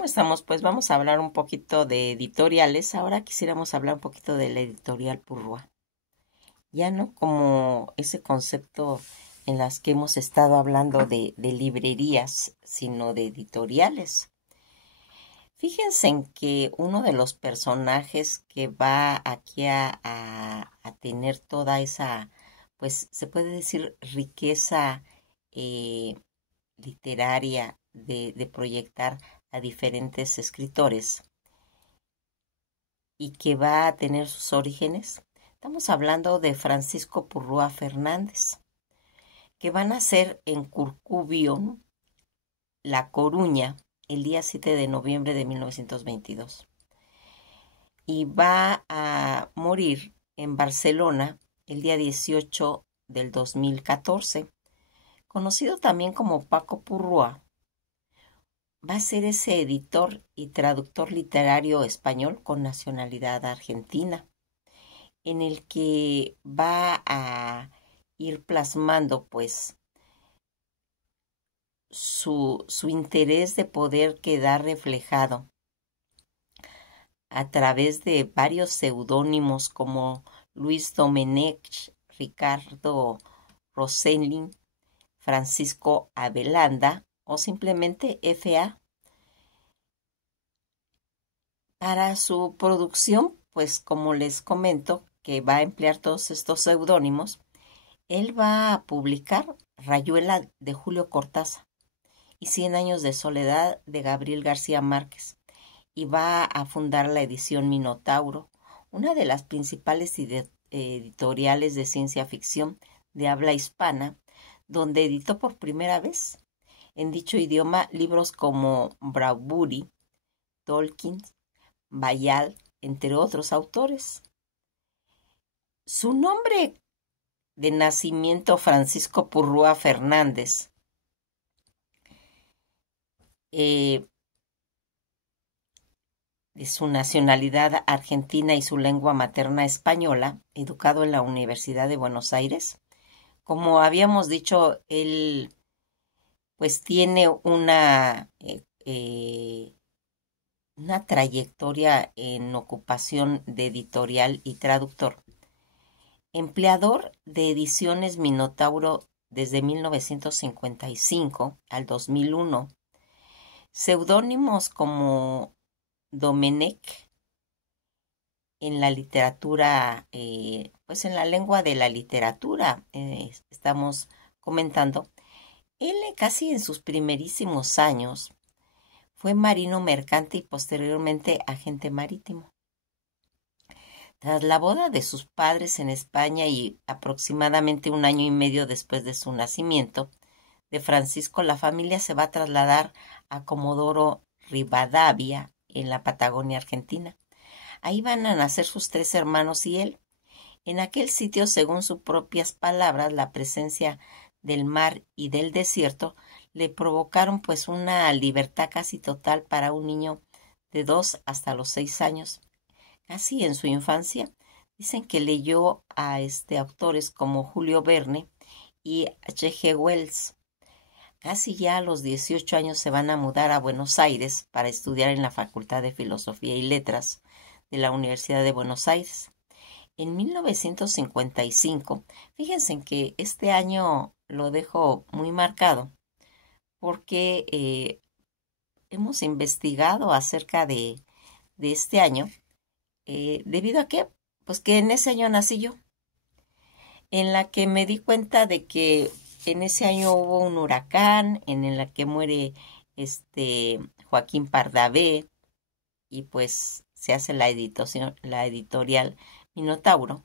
¿Cómo estamos? Pues vamos a hablar un poquito de editoriales. Ahora quisiéramos hablar un poquito de la editorial Purrua. Ya no como ese concepto en las que hemos estado hablando de librerías, sino de editoriales. Fíjense en que uno de los personajes que va aquí a tener toda esa, pues se puede decir, riqueza eh, literaria de proyectar a diferentes escritores y que va a tener sus orígenes. Estamos hablando de Francisco Purrúa Fernández, que va a nacer en Curcubión, La Coruña, el día 7 de noviembre de 1922. Y va a morir en Barcelona el día 18 del 2014. Conocido también como Paco Purrúa, va a ser ese editor y traductor literario español con nacionalidad argentina, en el que va a ir plasmando pues su interés de poder quedar reflejado a través de varios seudónimos como Luis Domenech, Ricardo Rossellini, Francisco Avelanda o simplemente F.A. Para su producción, pues como les comento, que va a emplear todos estos seudónimos, él va a publicar Rayuela de Julio Cortázar y Cien años de soledad de Gabriel García Márquez, y va a fundar la edición Minotauro, una de las principales editoriales de ciencia ficción de habla hispana, donde editó por primera vez en dicho idioma libros como Bradbury, Tolkien, Bayal, entre otros autores. Su nombre de nacimiento, Francisco Purrúa Fernández, de su nacionalidad argentina y su lengua materna española, educado en la Universidad de Buenos Aires. Como habíamos dicho, él pues tiene una trayectoria en ocupación de editorial y traductor. Empleador de Ediciones Minotauro desde 1955 al 2001. Seudónimos como Domenech en la literatura, pues en la lengua de la literatura, estamos comentando. Él casi en sus primerísimos años fue marino mercante y posteriormente agente marítimo. Tras la boda de sus padres en España y aproximadamente un año y medio después de su nacimiento de Francisco, la familia se va a trasladar a Comodoro Rivadavia, en la Patagonia Argentina. Ahí van a nacer sus tres hermanos y él. En aquel sitio, según sus propias palabras, la presencia del mar y del desierto le provocaron pues una libertad casi total para un niño de 2 hasta los 6 años. Casi en su infancia, dicen que leyó a autores como Julio Verne y H.G. Wells. Casi ya a los 18 años se van a mudar a Buenos Aires para estudiar en la Facultad de Filosofía y Letras de la Universidad de Buenos Aires. En 1955, fíjense en que este año lo dejo muy marcado porque hemos investigado acerca de este año, debido a que, pues que en ese año nací yo, en la que me di cuenta de que en ese año hubo un huracán, en el que muere Joaquín Pardavé, y pues se hace la editorial Minotauro.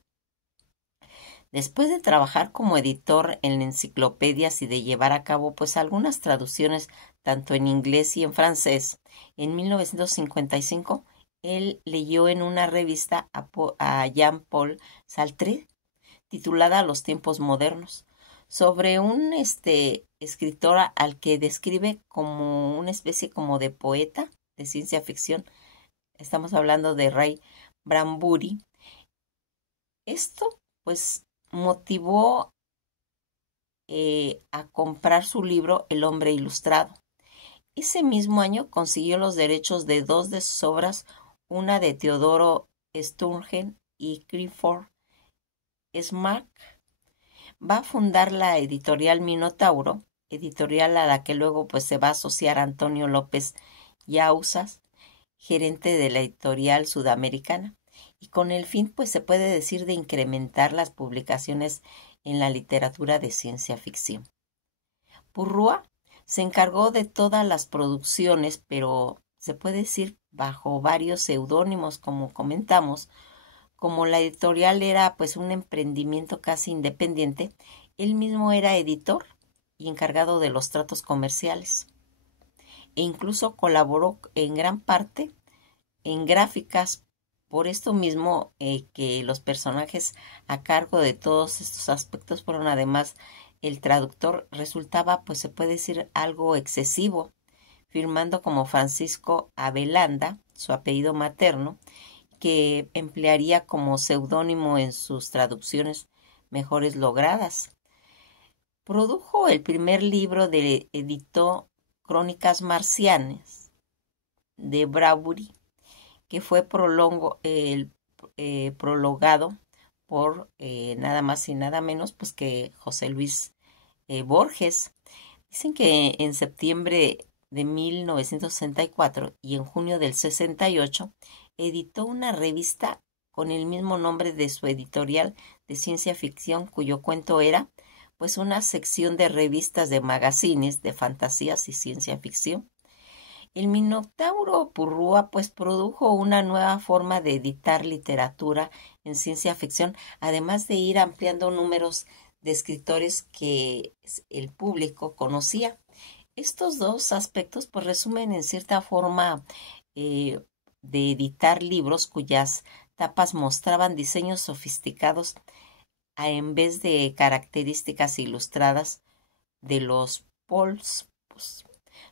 Después de trabajar como editor en enciclopedias y de llevar a cabo pues algunas traducciones tanto en inglés y en francés, en 1955 él leyó en una revista a Jean-Paul Sartre, titulada Los tiempos modernos, sobre un escritor al que describe como una especie como de poeta de ciencia ficción. Estamos hablando de Ray Bradbury. Esto pues motivó a comprar su libro El hombre ilustrado, Ese mismo año consiguió los derechos de dos de sus obras, una de Teodoro Sturgeon y Clifford Smart. Va a fundar la editorial Minotauro, editorial a la que luego pues se va a asociar Antonio López Yauzas, gerente de la editorial sudamericana, y con el fin pues se puede decir de incrementar las publicaciones en la literatura de ciencia ficción. Porrúa se encargó de todas las producciones, pero se puede decir bajo varios seudónimos, como comentamos. Como la editorial era pues un emprendimiento casi independiente, él mismo era editor y encargado de los tratos comerciales. E incluso colaboró en gran parte en gráficas. Por esto mismo que los personajes a cargo de todos estos aspectos fueron además el traductor, resultaba pues se puede decir algo excesivo, firmando como Francisco Avelanda, su apellido materno, que emplearía como seudónimo en sus traducciones mejores logradas. Produjo el primer libro editó Crónicas Marcianas de Bradbury, que fue prologado por nada más y nada menos pues que José Luis Borges. Dicen que en septiembre de 1964 y en junio del 68 editó una revista con el mismo nombre de su editorial de ciencia ficción, cuyo cuento era pues una sección de revistas de magazines de fantasías y ciencia ficción. El Minotauro Porrúa pues produjo una nueva forma de editar literatura en ciencia ficción, además de ir ampliando números de escritores que el público conocía. Estos dos aspectos pues resumen en cierta forma de editar libros cuyas tapas mostraban diseños sofisticados en vez de características ilustradas de los pulps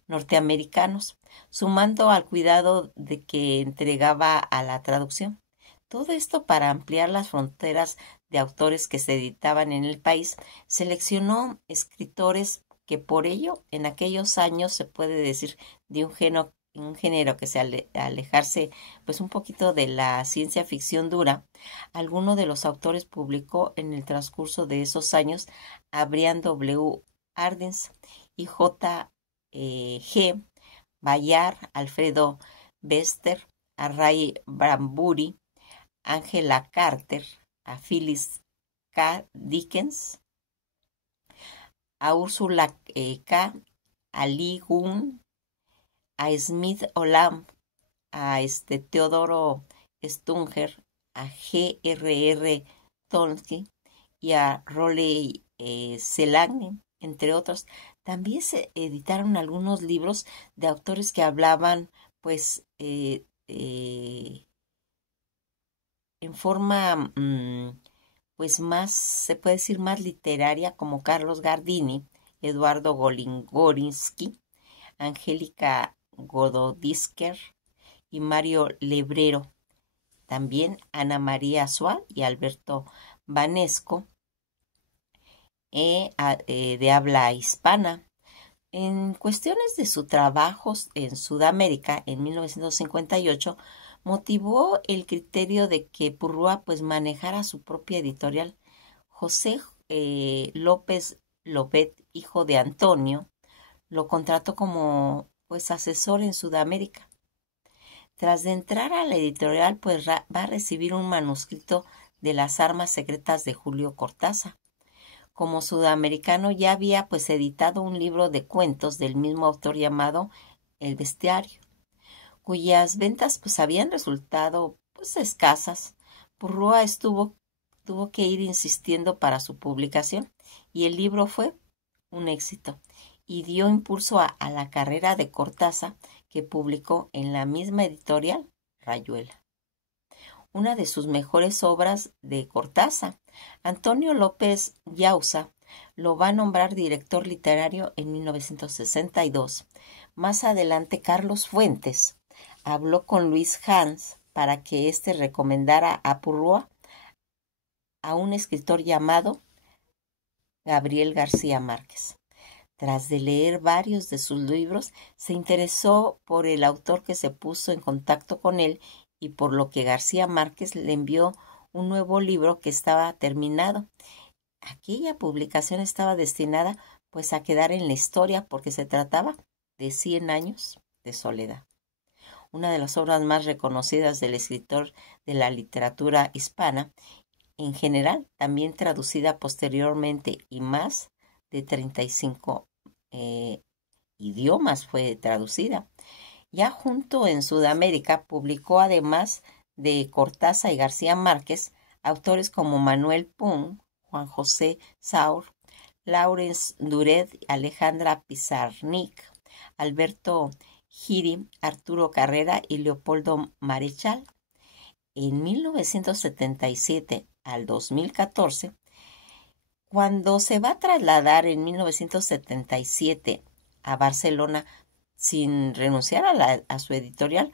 norteamericanos, sumando al cuidado de que entregaba a la traducción. Todo esto para ampliar las fronteras de autores que se editaban en el país, seleccionó escritores que por ello en aquellos años se puede decir de un género que se alejarse pues un poquito de la ciencia ficción dura. Alguno de los autores publicó en el transcurso de esos años a Brian W. Ardens y J. G. Bayard, Alfredo Bester, a Ray Bradbury, Angela Carter, a Phyllis K. Dickens, a Ursula K., a Lee Gunn, a Smith Olam, a Teodoro Stunger, a G.R.R. Tolkien y a Roley Selagny, entre otros. También se editaron algunos libros de autores que hablaban pues en forma pues más, se puede decir más literaria, como Carlos Gardini, Eduardo Goligorsky, Angélica Gododisker y Mario Lebrero. También Ana María Suárez y Alberto Banesco, de habla hispana. En cuestiones de su trabajo en Sudamérica en 1958, motivó el criterio de que Porrúa pues manejara su propia editorial. José López Lobet, hijo de Antonio, lo contrató como pues asesor en Sudamérica. Tras de entrar a la editorial, pues va a recibir un manuscrito de Las armas secretas de Julio Cortázar. Como sudamericano ya había pues editado un libro de cuentos del mismo autor llamado El Bestiario, cuyas ventas pues habían resultado pues escasas. Porrúa tuvo que ir insistiendo para su publicación y el libro fue un éxito y dio impulso a la carrera de Cortázar, que publicó en la misma editorial Rayuela. Una de sus mejores obras de Cortázar, Antonio López Yauzas, lo va a nombrar director literario en 1962. Más adelante, Carlos Fuentes habló con Luis Hans para que éste recomendara a Porrúa a un escritor llamado Gabriel García Márquez. Tras de leer varios de sus libros, se interesó por el autor que se puso en contacto con él y por lo que García Márquez le envió un nuevo libro que estaba terminado. Aquella publicación estaba destinada pues a quedar en la historia porque se trataba de 100 años de soledad, una de las obras más reconocidas del escritor de la literatura hispana, en general, también traducida posteriormente y más de 35 idiomas fue traducida. Ya junto en Sudamérica publicó además de Cortázar y García Márquez, autores como Manuel Pung, Juan José Saur, Laurence Duret, Alejandra Pizarnik, Alberto Giri, Arturo Carrera y Leopoldo Marechal. En 1977 al 2014, cuando se va a trasladar en 1977 a Barcelona sin renunciar a su editorial,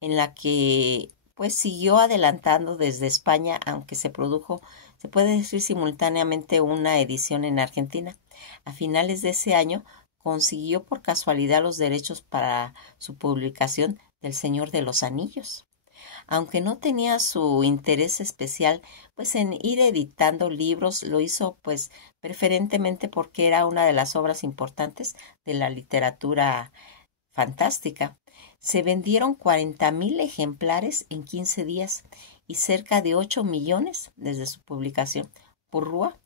en la que pues siguió adelantando desde España, aunque se produjo, se puede decir simultáneamente, una edición en Argentina. A finales de ese año consiguió por casualidad los derechos para su publicación del Señor de los Anillos. Aunque no tenía su interés especial pues en ir editando libros, lo hizo pues preferentemente porque era una de las obras importantes de la literatura fantástica. Se vendieron 40,000 ejemplares en 15 días y cerca de 8 millones desde su publicación. Purrúa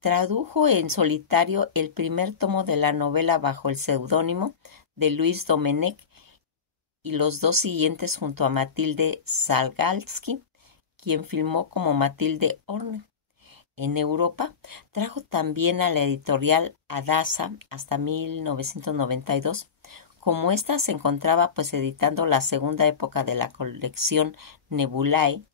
tradujo en solitario el primer tomo de la novela bajo el seudónimo de Luis Domenech y los dos siguientes junto a Matilde Salgalski, quien filmó como Matilde Horne. En Europa trajo también a la editorial Adasa hasta 1992. Como ésta se encontraba pues editando la segunda época de la colección Nebulae,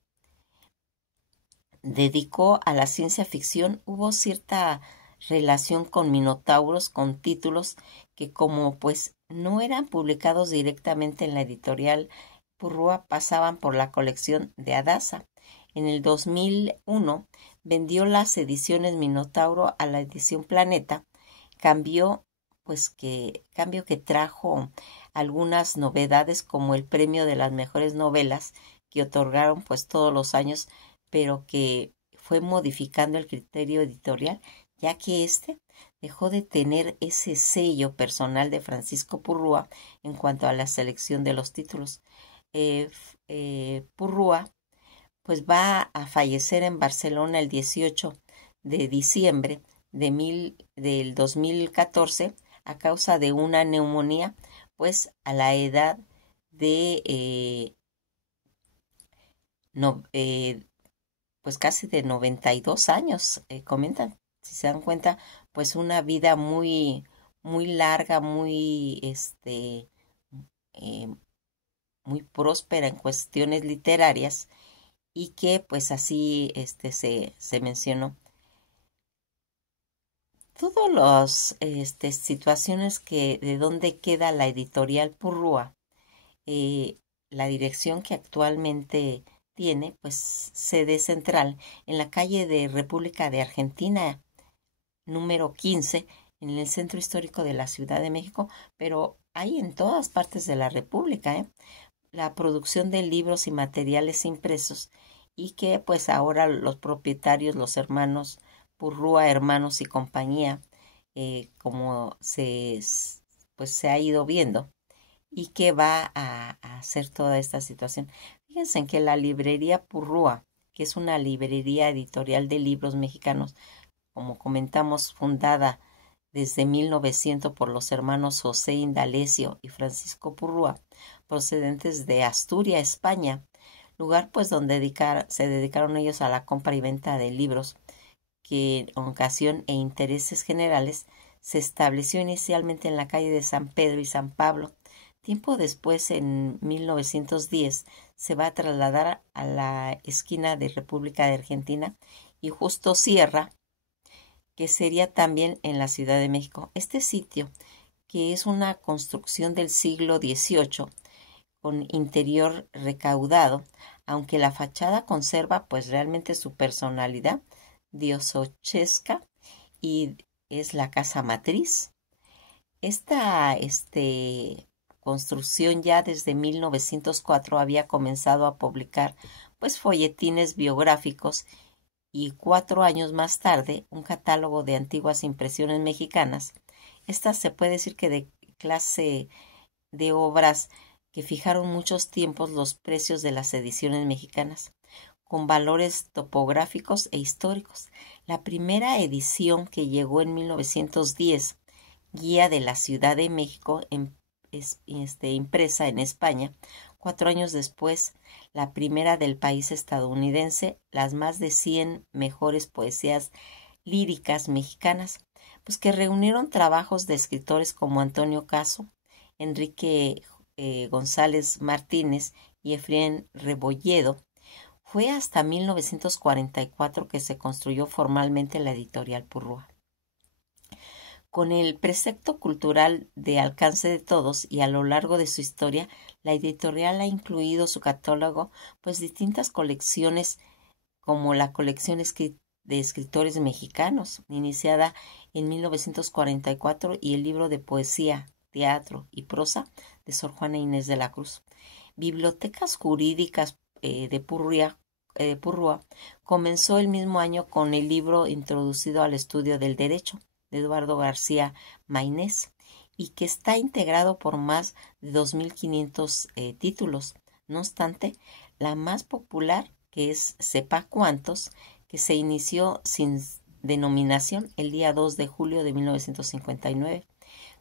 dedicó a la ciencia ficción, hubo cierta relación con Minotauros, con títulos que como pues no eran publicados directamente en la editorial Purrúa, pasaban por la colección de Adasa. En el 2001 vendió las ediciones Minotauro a la edición Planeta, cambio que trajo algunas novedades como el premio de las mejores novelas que otorgaron pues todos los años, pero que fue modificando el criterio editorial, ya que éste dejó de tener ese sello personal de Francisco Purrúa en cuanto a la selección de los títulos. Purrúa pues va a fallecer en Barcelona el 18 de diciembre del 2014 a causa de una neumonía, pues a la edad de pues casi de 92 años, comentan. Si se dan cuenta, pues una vida muy, muy larga, eh, muy próspera en cuestiones literarias, y que pues así se mencionó. Todas las situaciones que de dónde queda la editorial Purrúa, la dirección que actualmente tiene, pues sede central en la calle de República de Argentina, número 15, en el centro histórico de la Ciudad de México, pero hay en todas partes de la República, la producción de libros y materiales impresos, y que pues ahora los propietarios, los hermanos Purrúa, Hermanos y Compañía, como pues se ha ido viendo, y que va a hacer toda esta situación. Fíjense en que la librería Purrúa, que es una librería editorial de libros mexicanos, como comentamos, fundada desde 1900 por los hermanos José Indalecio y Francisco Purrúa, procedentes de Asturias, España, lugar pues donde se dedicaron ellos a la compra y venta de libros, que en ocasión e intereses generales se estableció inicialmente en la calle de San Pedro y San Pablo. Tiempo después, en 1910, se va a trasladar a la esquina de República de Argentina y Justo Sierra, que sería también en la Ciudad de México. Este sitio, que es una construcción del siglo XVIII, con interior recaudado, aunque la fachada conserva pues realmente su personalidad diosochesca, y es la casa matriz Esta construcción ya desde 1904 había comenzado a publicar pues folletines biográficos y 4 años más tarde un catálogo de antiguas impresiones mexicanas. Esta se puede decir que de clase de obras que fijaron muchos tiempos los precios de las ediciones mexicanas, con valores topográficos e históricos. La primera edición, que llegó en 1910, Guía de la Ciudad de México, impresa en España. 4 años después, la primera del país estadounidense, las más de 100 mejores poesías líricas mexicanas, pues que reunieron trabajos de escritores como Antonio Caso, Enrique González Martínez y Efraín Rebolledo. Fue hasta 1944 que se construyó formalmente la editorial Purrúa. Con el precepto cultural de alcance de todos y a lo largo de su historia, la editorial ha incluido su catálogo pues distintas colecciones, como la colección de escritores mexicanos, iniciada en 1944, y el libro de poesía, teatro y prosa de Sor Juana Inés de la Cruz. Bibliotecas jurídicas de Purrúa comenzó el mismo año con el libro introducido al estudio del derecho de Eduardo García Maynés, y que está integrado por más de 2.500 títulos. No obstante, la más popular, que es Sepa Cuántos, que se inició sin denominación el día 2 de julio de 1959,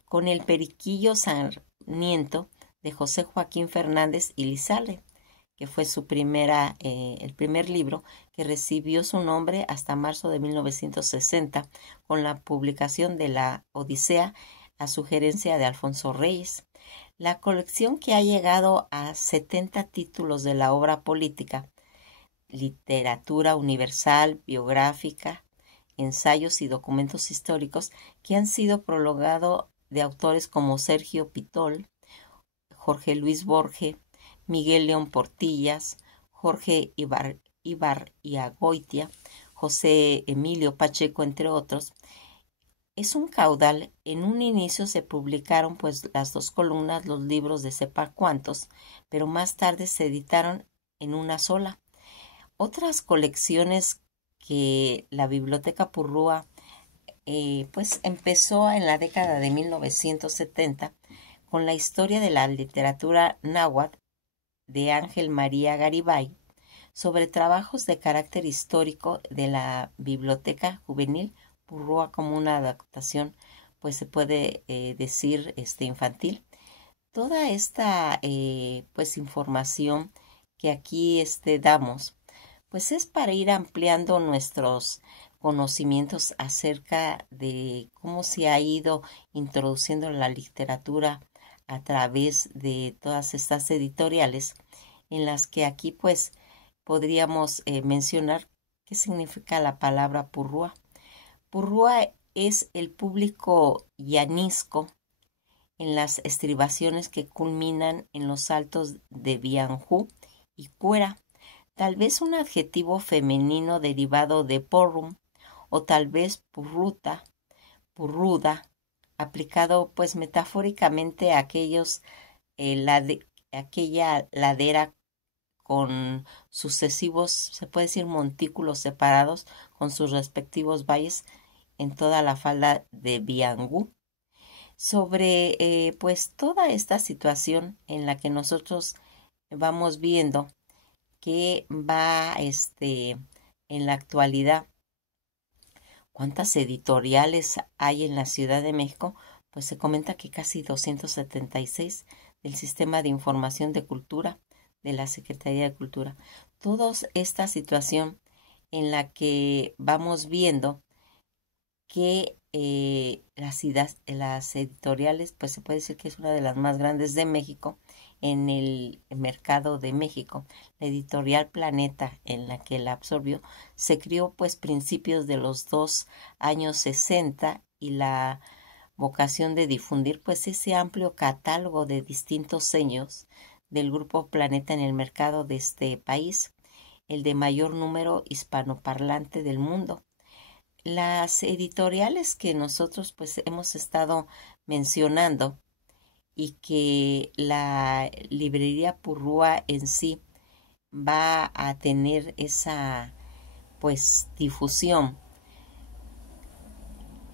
con el Periquillo Sarmiento de José Joaquín Fernández y Lizalde, que fue el primer libro que recibió su nombre hasta marzo de 1960, con la publicación de la Odisea a sugerencia de Alfonso Reyes. La colección, que ha llegado a 70 títulos de la obra política, literatura universal, biográfica, ensayos y documentos históricos, que han sido prologados de autores como Sergio Pitol, Jorge Luis Borges, Miguel León Portillas, Jorge Ibarriagoitia, José Emilio Pacheco, entre otros. Es un caudal. En un inicio se publicaron pues las 2 columnas, los libros de Sepa Cuántos, pero más tarde se editaron en una sola. Otras colecciones que la Biblioteca Purrúa pues empezó en la década de 1970 con la historia de la literatura náhuatl de Ángel María Garibay, sobre trabajos de carácter histórico de la Biblioteca Juvenil Purrúa, como una adaptación, pues se puede decir infantil. Toda esta pues información que aquí damos, pues es para ir ampliando nuestros conocimientos acerca de cómo se ha ido introduciendo la literatura a través de todas estas editoriales, en las que aquí pues podríamos mencionar qué significa la palabra Purrúa. Purrúa es el público llanisco en las estribaciones que culminan en los altos de Bianjú y Cuera, tal vez un adjetivo femenino derivado de porrum, o tal vez purruta, purruda, aplicado pues metafóricamente a aquella ladera con sucesivos, se puede decir, montículos separados con sus respectivos valles en toda la falda de Biangu. Sobre pues toda esta situación en la que nosotros vamos viendo que va en la actualidad, cuántas editoriales hay en la Ciudad de México, pues se comenta que casi 276 del Sistema de Información de Cultura de la Secretaría de Cultura. Toda esta situación en la que vamos viendo que las editoriales, pues se puede decir que es una de las más grandes de México en el mercado de México. La editorial Planeta, en la que la absorbió, se crió pues principios de los 2 años 60, y la vocación de difundir pues ese amplio catálogo de distintos sellos del Grupo Planeta en el mercado de este país, el de mayor número hispanoparlante del mundo. las editoriales que nosotros pues hemos estado mencionando y que la librería Purrúa en sí va a tener esa pues difusión.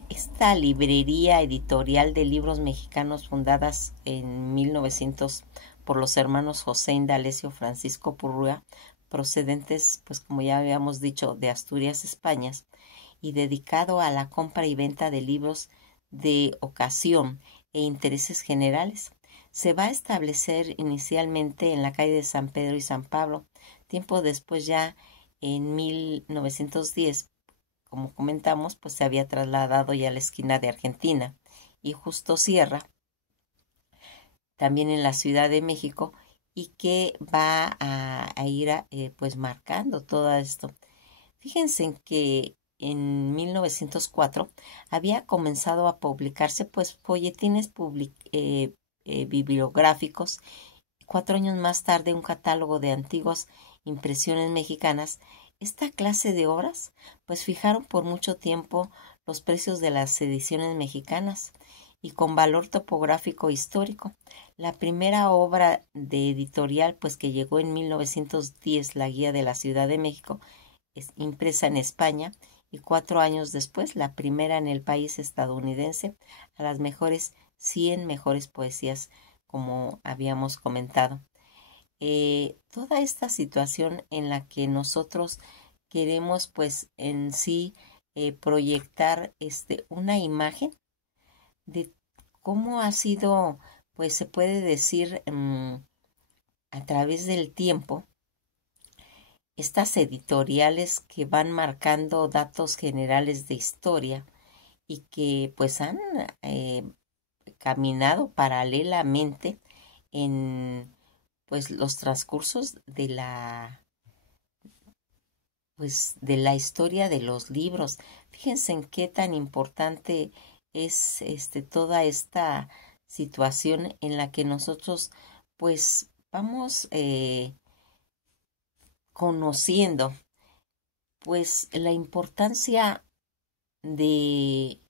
Esta librería editorial de libros mexicanos fundadas en 1900 por los hermanos José Indalecio Francisco Purrúa, procedentes, pues como ya habíamos dicho, de Asturias, España, y dedicado a la compra y venta de libros de ocasión e intereses generales. Se va a establecer inicialmente en la calle de San Pedro y San Pablo. Tiempo después, ya en 1910, como comentamos, pues se había trasladado ya a la esquina de Argentina y Justo Sierra, también en la Ciudad de México, y que va a ir pues marcando todo esto. Fíjense en que en 1904 había comenzado a publicarse pues folletines bibliográficos. 4 años más tarde, un catálogo de antiguas impresiones mexicanas. Esta clase de obras pues fijaron por mucho tiempo los precios de las ediciones mexicanas y con valor topográfico histórico. La primera obra de editorial pues que llegó en 1910, la Guía de la Ciudad de México, es impresa en España, y 4 años después la primera en el país estadounidense, a las 100 mejores poesías, como habíamos comentado. Toda esta situación en la que nosotros queremos pues en sí proyectar una imagen de cómo ha sido, pues se puede decir, a través del tiempo, estas editoriales que van marcando datos generales de historia y que pues han caminado paralelamente en pues los transcursos de la historia de los libros. Fíjense en qué tan importante es toda esta situación en la que nosotros pues vamos conociendo pues la importancia de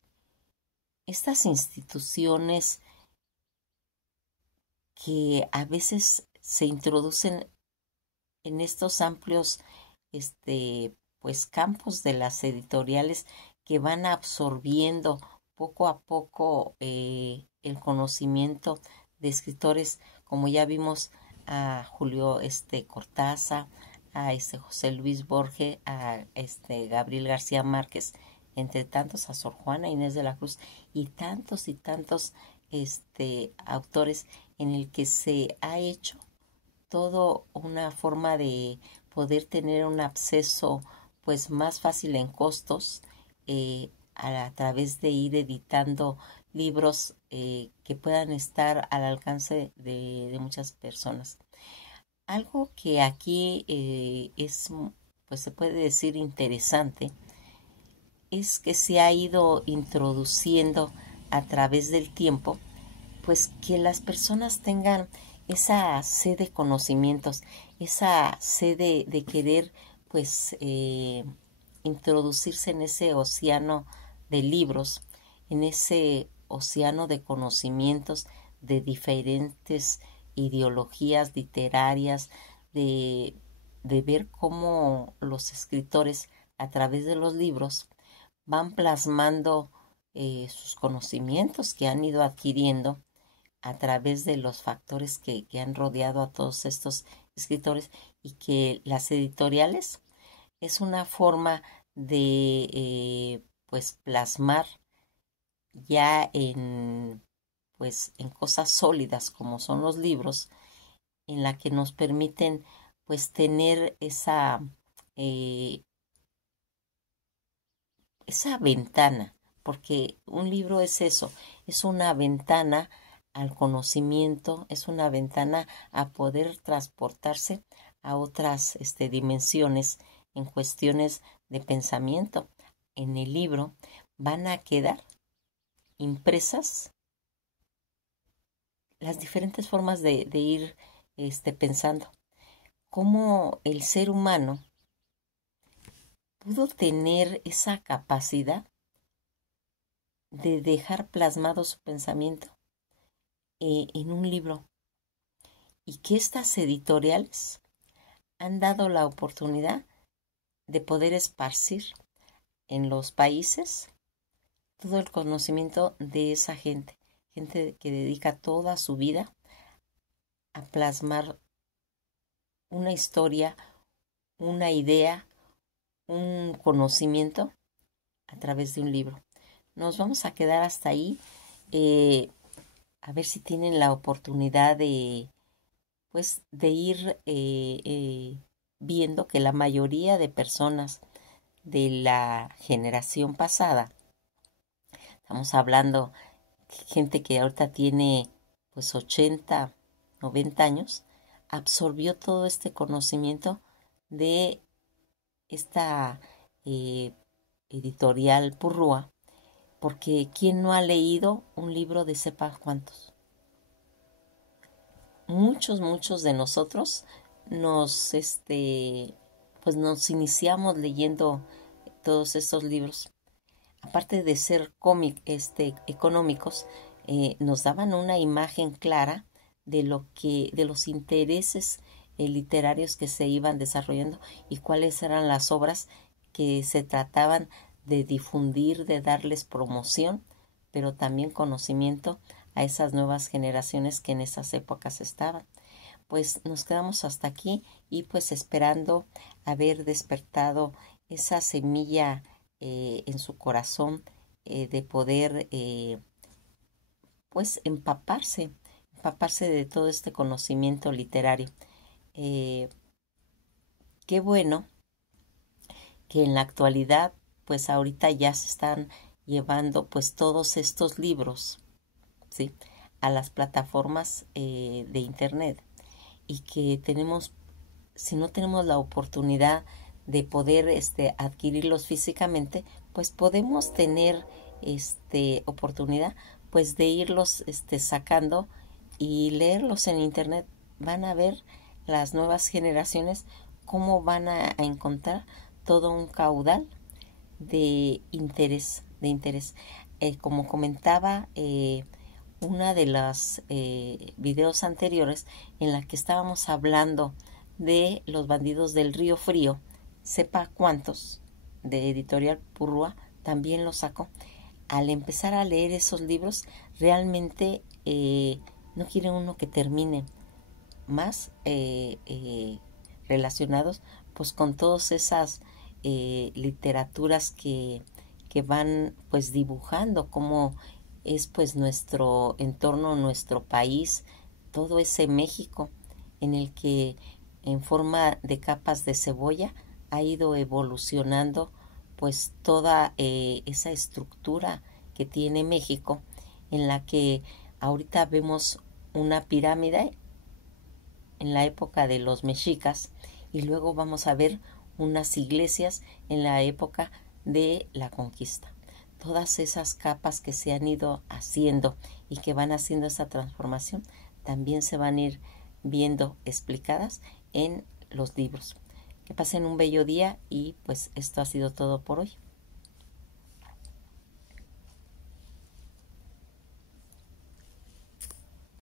estas instituciones que a veces se introducen en estos amplios pues campos de las editoriales, que van absorbiendo poco a poco el conocimiento de escritores, como ya vimos a Julio Cortázar, a José Luis Borges, a Gabriel García Márquez, entre tantos, a Sor Juana Inés de la Cruz y tantos autores, en el que se ha hecho todo una forma de poder tener un acceso pues más fácil en costos, a través de ir editando libros que puedan estar al alcance de muchas personas. Algo que aquí es, pues se puede decir, interesante, es que se ha ido introduciendo a través del tiempo, pues que las personas tengan esa sed de conocimientos, esa sed de querer pues introducirse en ese océano de libros, en ese océano de conocimientos de diferentes ideologías literarias, de ver cómo los escritores a través de los libros van plasmando sus conocimientos que han ido adquiriendo a través de los factores que han rodeado a todos estos escritores, y que las editoriales es una forma de pues plasmar ya en cosas sólidas como son los libros, en la que nos permiten pues tener esa ventana, porque un libro es eso, es una ventana al conocimiento, es una ventana a poder transportarse a otras dimensiones en cuestiones de pensamiento. En el libro van a quedar impresas las diferentes formas de ir pensando, cómo el ser humano pudo tener esa capacidad de dejar plasmado su pensamiento en un libro, y que estas editoriales han dado la oportunidad de poder esparcir en los países todo el conocimiento de esa gente, gente que dedica toda su vida a plasmar una historia, una idea, un conocimiento a través de un libro. Nos vamos a quedar hasta ahí, a ver si tienen la oportunidad de, pues, de ir viendo que la mayoría de personas de la generación pasada, estamos hablando gente que ahorita tiene pues 80, 90 años, absorbió todo este conocimiento de esta editorial Purrúa, porque ¿quién no ha leído un libro de sepa cuántos? Muchos de nosotros nos, pues nos iniciamos leyendo todos estos libros. Aparte de ser económicos, nos daban una imagen clara de de los intereses literarios que se iban desarrollando y cuáles eran las obras que se trataban de difundir, de darles promoción, pero también conocimiento a esas nuevas generaciones que en esas épocas estaban. Pues nos quedamos hasta aquí y pues esperando haber despertado esa semilla en su corazón, de poder pues empaparse de todo este conocimiento literario. Qué bueno que en la actualidad pues ahorita ya se están llevando pues todos estos libros, ¿sí?, a las plataformas de internet, y que tenemos, si no tenemos la oportunidad de poder adquirirlos físicamente, pues podemos tener oportunidad pues de irlos sacando y leerlos en internet. Van a ver las nuevas generaciones cómo van a encontrar todo un caudal de interés, como comentaba una de las videos anteriores, en la que estábamos hablando de Los bandidos del Río Frío, sepa cuántos, de Editorial Purrúa, también lo sacó. Al empezar a leer esos libros, realmente no quiere uno que termine, más relacionados pues con todas esas literaturas que van pues dibujando cómo es pues nuestro entorno, nuestro país, todo ese México en el que en forma de capas de cebolla ha ido evolucionando pues toda esa estructura que tiene México, en la que ahorita vemos una pirámide en la época de los mexicas, y luego vamos a ver unas iglesias en la época de la conquista. Todas esas capas que se han ido haciendo y que van haciendo esa transformación también se van a ir viendo explicadas en los libros. Que pasen un bello día y pues esto ha sido todo por hoy.